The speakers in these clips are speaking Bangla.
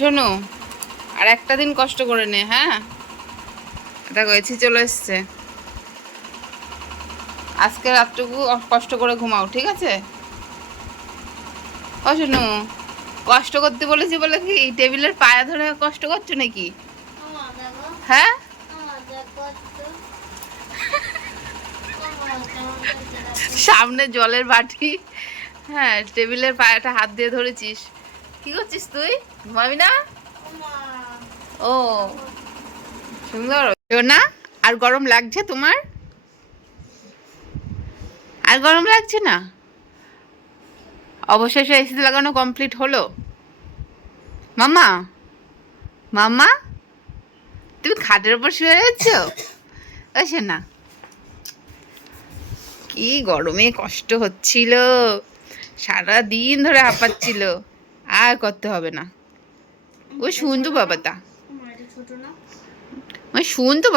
শোনো, আর একটা দিন কষ্ট করে নে হ্যাঁ? দেখো, এসি চলে এসছে। আজকে রাতটুকু কষ্ট করে ঘুমাও, ঠিক আছে? ও, শোনো, কষ্ট করতে বলেছি বলে কি টেবিলের পায়া ধরে কষ্ট করছ নাকি? হ্যাঁ। সামনে জলের বাটি হ্যাঁ টেবিলের পায়াটা হাত দিয়ে ধরেছিস। কি করছিস তুই? ঘুমাবি না? ও সুন্দর। না আর গরম লাগছে তোমার? আর গরম লাগছে না? অবশেষে এসি লাগানো কমপ্লিট হলো। মামা মামা তুমি খাটের উপর শুয়ে রয়েছো? ওসে না। কি গরমে কষ্ট হচ্ছিল। সারা দিন ধরে হাঁপাচ্ছিল। আর করতে হবে না। ও শুনতো ছোট না ওই শুনতো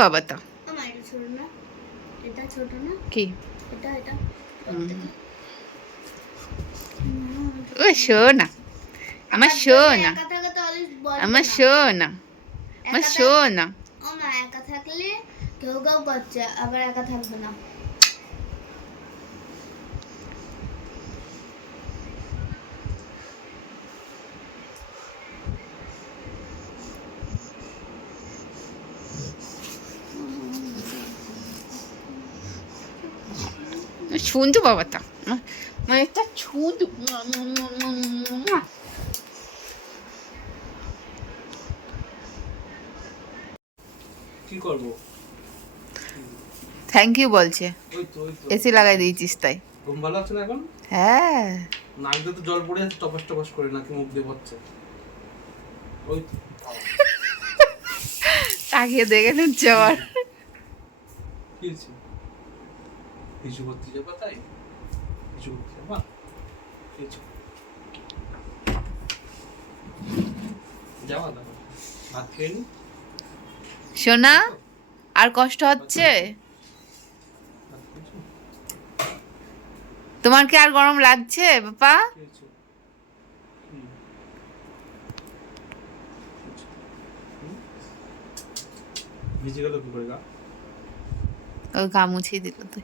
ছোট না কি ও শোনা। আমার শোনা। তো আমার না। শোনা। আমার শোনা। একা থাকলে কেউ কেউ করছে আবার একা থাকবে না। শুনতো বাবাটা মানে কি করব? থ্যাংক ইউ বলছে। এসি লাগাই দিয়েছিস তাই। ঘুম ভালো আছে না এখন? হ্যাঁ। নাক দিয়ে তো জল পড়ে টপাস টপাস করে নাকি মুখ দিয়ে পড়ছে। ওই তাকিয়ে দেখে নিচ্ছে আবার কি করতে যাবা তাই করতে যাবা কি যাওয়া দাও ভাত খেয়ে নি? শোনা আর কষ্ট হচ্ছে? তোমার কি আর গরম লাগছে বাপা? ভিজে গেল কি করে গা? ওই গা মুছিয়ে দিল তুই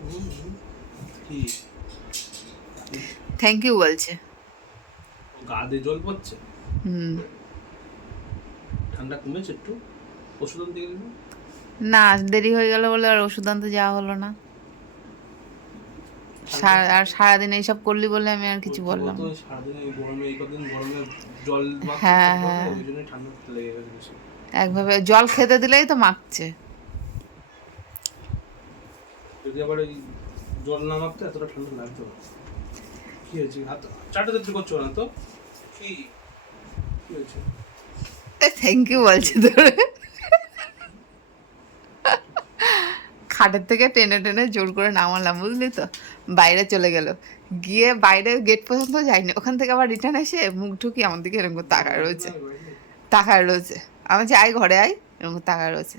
হুম, হুম। কি থ্যাংক ইউ বলছে। গা দিয়ে জল পড়ছে? হুম। ঠান্ডা কমেছে একটু? ওষুধ আনতে গেলে না? দেরি হয়ে গেল বলে আর ওষুধ আনতে যাওয়া হলো না। সারা- আর সারাদিন এইসব করলি বলে আমি আর কিছু বললাম হ্যাঁ, হ্যাঁ। একভাবে জল খেতে দিলেই তো মাখছে। যদি আবার জল না মাখতে এতটা ঠান্ডা লাগতো কি হয়েছে? হাত চাটা করছ না তো? কি? কি হয়েছে? থ্যাংক ইউ বলছে তোর। খাটের থেকে টেনে টেনে জোর করে নামালাম বুঝলি তো? বাইরে চলে গেল। গিয়ে বাইরে গেট পর্যন্ত যায়নি ওখান থেকে আবার রিটার্ন এসে মুখ ঢুকি আমার দিকে এরকম তাকায় রয়েছে। তাকায় রয়েছে। আমি যে আই ঘরে আই এরকম তাকায় রয়েছে।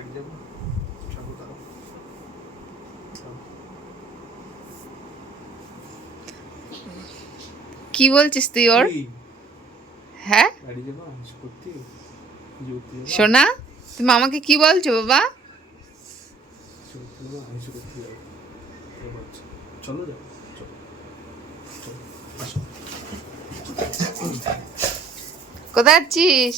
যাব যাব। দাঁড়াও দাঁড়াও। কি বলছিস তুই ওর? হ্যাঁ? সোনা তুমি আমাকে কি বলছো বাবা? চলো কোথায় যাচ্ছিস